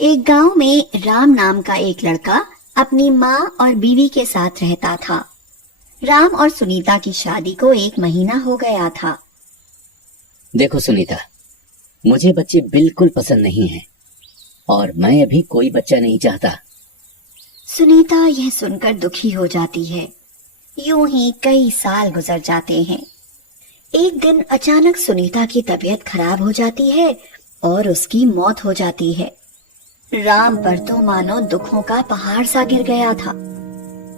एक गांव में राम नाम का एक लड़का अपनी माँ और बीवी के साथ रहता था। राम और सुनीता की शादी को 1 महीना हो गया था। देखो सुनीता, मुझे बच्चे बिल्कुल पसंद नहीं हैं और मैं अभी कोई बच्चा नहीं चाहता। सुनीता यह सुनकर दुखी हो जाती है। यूं ही कई साल गुजर जाते हैं। एक दिन अचानक सुनीता की तबीयत खराब हो जाती है और उसकी मौत हो जाती है। राम पर तो मानो दुखों का पहाड़ सा गिर गया था।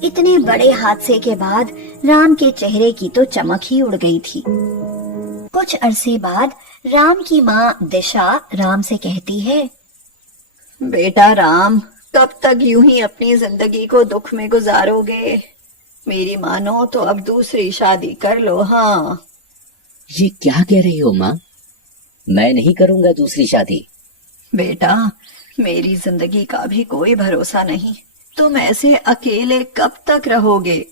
इतने बड़े हादसे के बाद राम के चेहरे की तो चमक ही उड़ गई थी। कुछ अरसे बाद राम की माँ दिशा राम से कहती है, बेटा राम, कब तक यूं ही अपनी जिंदगी को दुख में गुजारोगे? मेरी मानो तो अब दूसरी शादी कर लो। हाँ। ये क्या कह रही हो माँ? मैं नहीं करूंगा दूसरी शादी। बेटा, मेरी जिंदगी का भी कोई भरोसा नहीं। तुम ऐसे अकेले कब तक रहोगे?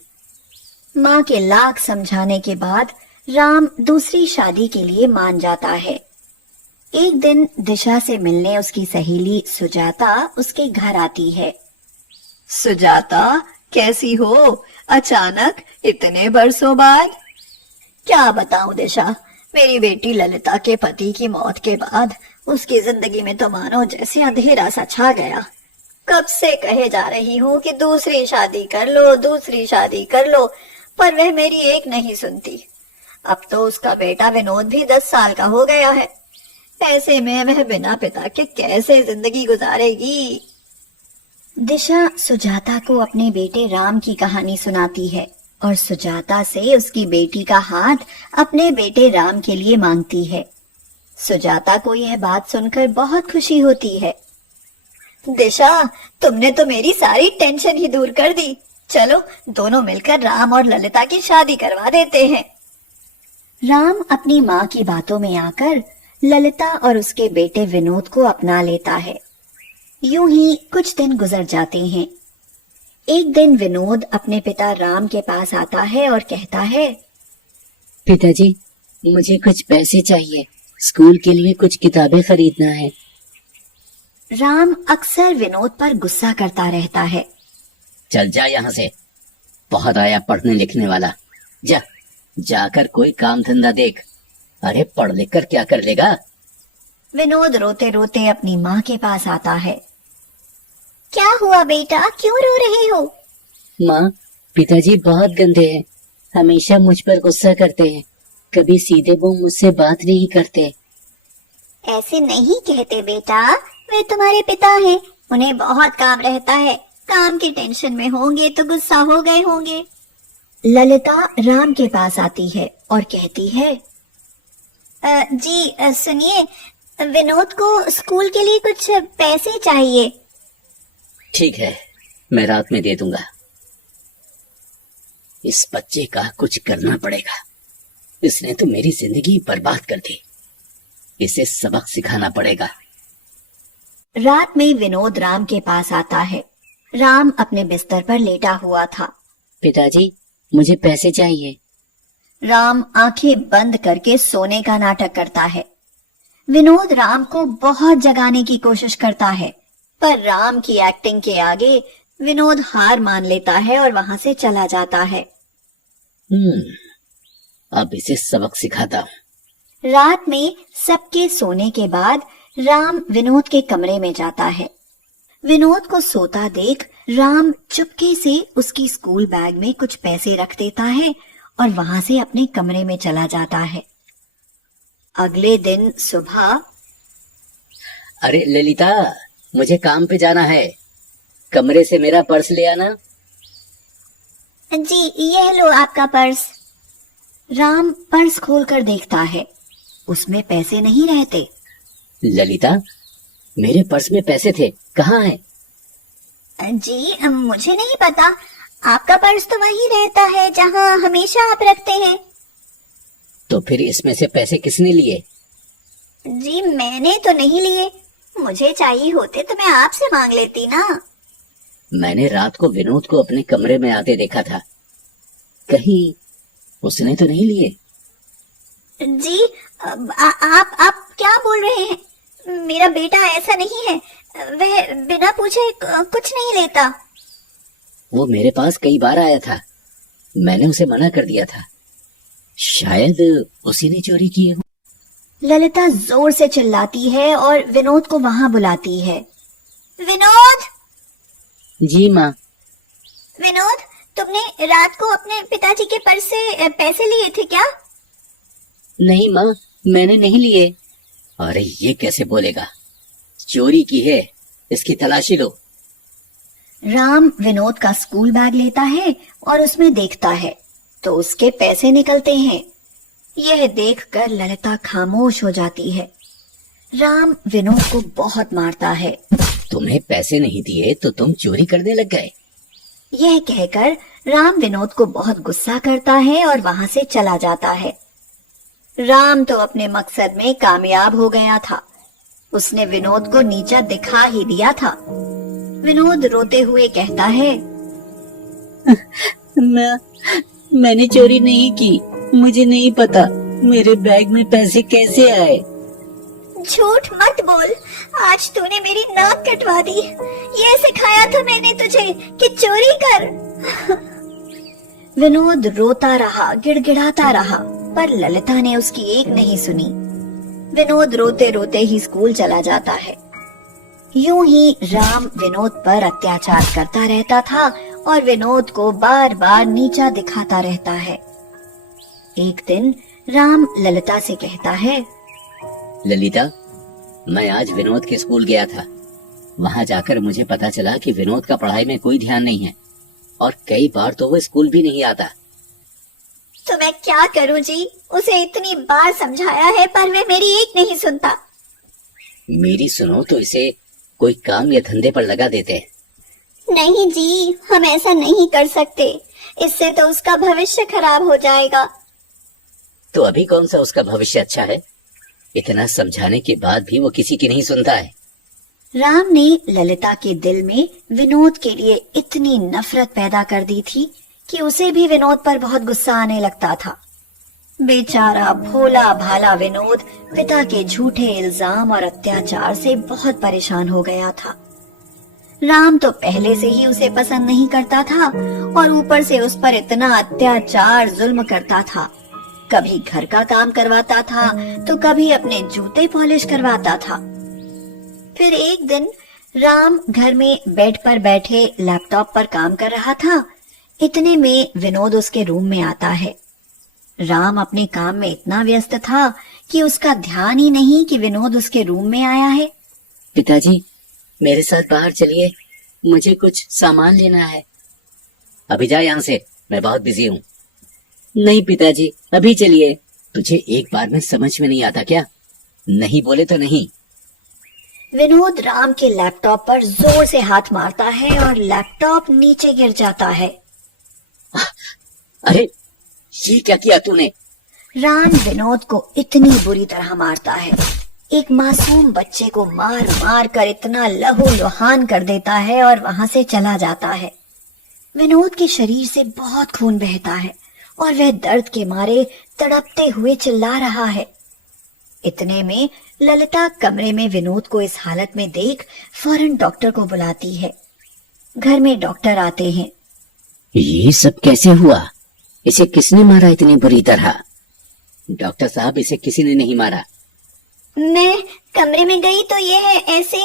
माँ के लाख समझाने के बाद राम दूसरी शादी के लिए मान जाता है। एक दिन दिशा से मिलने उसकी सहेली सुजाता उसके घर आती है। सुजाता, कैसी हो अचानक इतने बरसों बाद? क्या बताऊं दिशा, मेरी बेटी ललिता के पति की मौत के बाद उसकी जिंदगी में तो मानो जैसे अंधेरा सा छा गया। कब से कहे जा रही हूँ कि दूसरी शादी कर लो, दूसरी शादी कर लो, पर वह मेरी एक नहीं सुनती। अब तो उसका बेटा विनोद भी 10 साल का हो गया है। ऐसे में वह बिना पिता के कैसे जिंदगी गुजारेगी? दिशा सुजाता को अपने बेटे राम की कहानी सुनाती है और सुजाता से उसकी बेटी का हाथ अपने बेटे राम के लिए मांगती है। सुजाता को यह बात सुनकर बहुत खुशी होती है। दिशा, तुमने तो मेरी सारी टेंशन ही दूर कर दी। चलो दोनों मिलकर राम और ललिता की शादी करवा देते हैं। राम अपनी माँ की बातों में आकर ललिता और उसके बेटे विनोद को अपना लेता है। यूं ही कुछ दिन गुजर जाते हैं। एक दिन विनोद अपने पिता राम के पास आता है और कहता है, पिताजी, मुझे कुछ पैसे चाहिए, स्कूल के लिए कुछ किताबें खरीदना है। राम अक्सर विनोद पर गुस्सा करता रहता है। चल जा यहाँ से, बहुत आया पढ़ने लिखने वाला। जाकर कोई काम धंधा देख। अरे पढ़ लिख कर क्या कर लेगा? विनोद रोते रोते अपनी माँ के पास आता है। क्या हुआ बेटा, क्यों रो रहे हो? माँ, पिताजी बहुत गंदे हैं, हमेशा मुझ पर गुस्सा करते हैं, कभी सीधे मुंह मुझसे बात नहीं करते। ऐसे नहीं कहते बेटा, वे तुम्हारे पिता हैं, उन्हें बहुत काम रहता है, काम की टेंशन में होंगे तो गुस्सा हो गए होंगे। ललिता राम के पास आती है और कहती है, जी सुनिए, विनोद को स्कूल के लिए कुछ पैसे चाहिए। ठीक है, मैं रात में दे दूंगा। इस बच्चे का कुछ करना पड़ेगा, इसने तो मेरी जिंदगी बर्बाद कर दी। इसे सबक सिखाना पड़ेगा। रात में विनोद राम के पास आता है। राम अपने बिस्तर पर लेटा हुआ था। पिताजी, मुझे पैसे चाहिए। राम आंखें बंद करके सोने का नाटक करता है। विनोद राम को बहुत जगाने की कोशिश करता है, पर राम की एक्टिंग के आगे विनोद हार मान लेता है और वहां से चला जाता है। अब इसे सबक सिखाता हूँ। रात में सबके सोने के बाद राम विनोद के कमरे में जाता है। विनोद को सोता देख राम चुपके से उसकी स्कूल बैग में कुछ पैसे रख देता है और वहां से अपने कमरे में चला जाता है। अगले दिन सुबह, अरे ललिता, मुझे काम पे जाना है, कमरे से मेरा पर्स ले आना। जी यह लो आपका पर्स। राम पर्स खोलकर देखता है, उसमें पैसे नहीं रहते। ललिता, मेरे पर्स में पैसे थे, कहाँ हैं? जी मुझे नहीं पता, आपका पर्स तो वही रहता है जहाँ हमेशा आप रखते हैं। तो फिर इसमें से पैसे किसने लिए? जी मैंने तो नहीं लिए, मुझे चाहिए होते तो मैं आपसे मांग लेती ना। मैंने रात को विनोद को अपने कमरे में आते देखा था, कहीं उसने तो नहीं लिए? जी आप क्या बोल रहे हैं? मेरा बेटा ऐसा नहीं है, वह बिना पूछे कुछ नहीं लेता। वो मेरे पास कई बार आया था, मैंने उसे मना कर दिया था। शायद उसी ने चोरी की हो। ललिता जोर से चिल्लाती है और विनोद को वहां बुलाती है। विनोद, जी माँ। विनोद, तुमने रात को अपने पिताजी के पर्स से पैसे लिए थे क्या? नहीं माँ, मैंने नहीं लिए। अरे ये कैसे बोलेगा, चोरी की है, इसकी तलाशी लो। राम विनोद का स्कूल बैग लेता है और उसमें देखता है तो उसके पैसे निकलते हैं। यह देखकर ललिता खामोश हो जाती है। राम विनोद को बहुत मारता है। तुम्हें पैसे नहीं दिए तो तुम चोरी करने लग गए। यह कहकर राम विनोद को बहुत गुस्सा करता है और वहां से चला जाता है। राम तो अपने मकसद में कामयाब हो गया था। उसने विनोद को नीचा दिखा ही दिया था। विनोद रोते हुए कहता है, मैंने चोरी नहीं की, मुझे नहीं पता मेरे बैग में पैसे कैसे आए। झूठ मत बोल, आज तूने मेरी नाक कटवा दी। ये सिखाया था मैंने तुझे कि चोरी कर। विनोद रोता रहा, गिड़गिड़ाता रहा, पर ललिता ने उसकी एक नहीं सुनी। विनोद रोते रोते ही स्कूल चला जाता है। यूं ही राम विनोद पर अत्याचार करता रहता था और विनोद को बार बार नीचा दिखाता रहता है। एक दिन राम ललिता से कहता है, ललिता, मैं आज विनोद के स्कूल गया था। वहां जाकर मुझे पता चला कि विनोद का पढ़ाई में कोई ध्यान नहीं है और कई बार तो वो स्कूल भी नहीं आता। तो मैं क्या करूं जी? उसे इतनी बार समझाया है पर वह मेरी एक नहीं सुनता। मेरी सुनो तो इसे कोई काम या धंधे पर लगा देते हैं। नहीं जी, हम ऐसा नहीं कर सकते। इससे तो उसका भविष्य खराब हो जाएगा। तो अभी कौन सा उसका भविष्य अच्छा है? इतना समझाने के बाद भी वो किसी की नहीं सुनता है। राम ने ललिता के दिल में विनोद के लिए इतनी नफरत पैदा कर दी थी कि उसे भी विनोद पर बहुत गुस्सा आने लगता था। बेचारा भोला भाला विनोद पिता के झूठे इल्जाम और अत्याचार से बहुत परेशान हो गया था। राम तो पहले से ही उसे पसंद नहीं करता था और ऊपर से उस पर इतना अत्याचार जुल्म करता था। कभी घर का काम करवाता था तो कभी अपने जूते पॉलिश करवाता था। फिर एक दिन राम घर में बेड पर बैठे लैपटॉप पर काम कर रहा था। इतने में विनोद उसके रूम में आता है। राम अपने काम में इतना व्यस्त था कि उसका ध्यान ही नहीं कि विनोद उसके रूम में आया है। पिताजी, मेरे साथ बाहर चलिए, मुझे कुछ सामान लेना है। अभी जा यहाँ से, मैं बहुत बिजी हूँ। नहीं पिताजी, अभी चलिए। तुझे एक बार में समझ में नहीं आता क्या? नहीं बोले तो नहीं। विनोद राम के लैपटॉप पर जोर से हाथ मारता है और लैपटॉप नीचे गिर जाता है। अरे ये क्या किया तूने? राम विनोद को इतनी बुरी तरह मारता है। एक मासूम बच्चे को मार मार कर इतना लहूलुहान कर देता है और वहां से चला जाता है। विनोद के शरीर से बहुत खून बहता है और वह दर्द के मारे तड़पते हुए चिल्ला रहा है। इतने में ललिता कमरे में विनोद को इस हालत में देख फौरन डॉक्टर को बुलाती है। घर में डॉक्टर आते हैं। ये सब कैसे हुआ? इसे किसने मारा इतनी बुरी तरह? डॉक्टर साहब, इसे किसी ने नहीं मारा। मैं कमरे में गई तो यह ऐसे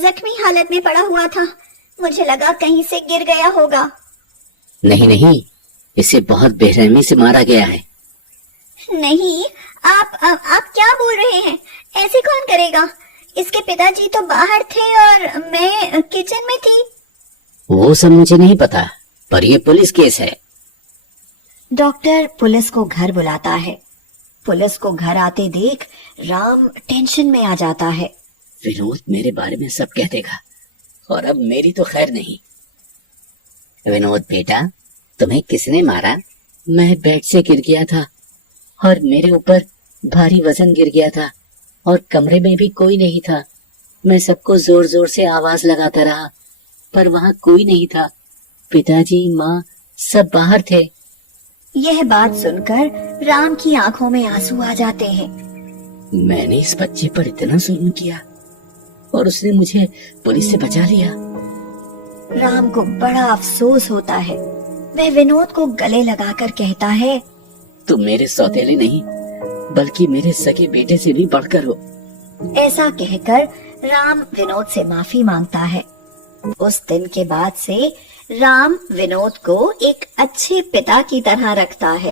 जख्मी हालत में पड़ा हुआ था। मुझे लगा कहीं से गिर गया होगा। नहीं नहीं, इसे बहुत बेरहमी से मारा गया है। नहीं, आप क्या बोल रहे हैं? ऐसे कौन करेगा? इसके पिताजी तो बाहर थे और मैं किचन में थी। वो सब मुझे नहीं पता, पर ये पुलिस केस है। डॉक्टर पुलिस को घर बुलाता है। पुलिस को घर आते देख राम टेंशन में आ जाता है। विनोद मेरे बारे में सब कह देगा और अब मेरी तो खैर नहीं। विनोद बेटा, तुम्हें किसने मारा? मैं बेड से गिर गया था और मेरे ऊपर भारी वजन गिर गया था और कमरे में भी कोई नहीं था। मैं सबको जोर जोर से आवाज लगाता रहा पर वहाँ कोई नहीं था। पिताजी, माँ सब बाहर थे। यह बात सुनकर राम की आंखों में आंसू आ जाते हैं। मैंने इस बच्चे पर इतना जुल्म किया और उसने मुझे पुलिस से बचा लिया। राम को बड़ा अफसोस होता है। वह विनोद को गले लगाकर कहता है, तुम मेरे सौतेले नहीं बल्कि मेरे सगे बेटे से भी बढ़कर हो। ऐसा कहकर राम विनोद से माफी मांगता है। उस दिन के बाद से राम विनोद को एक अच्छे पिता की तरह रखता है।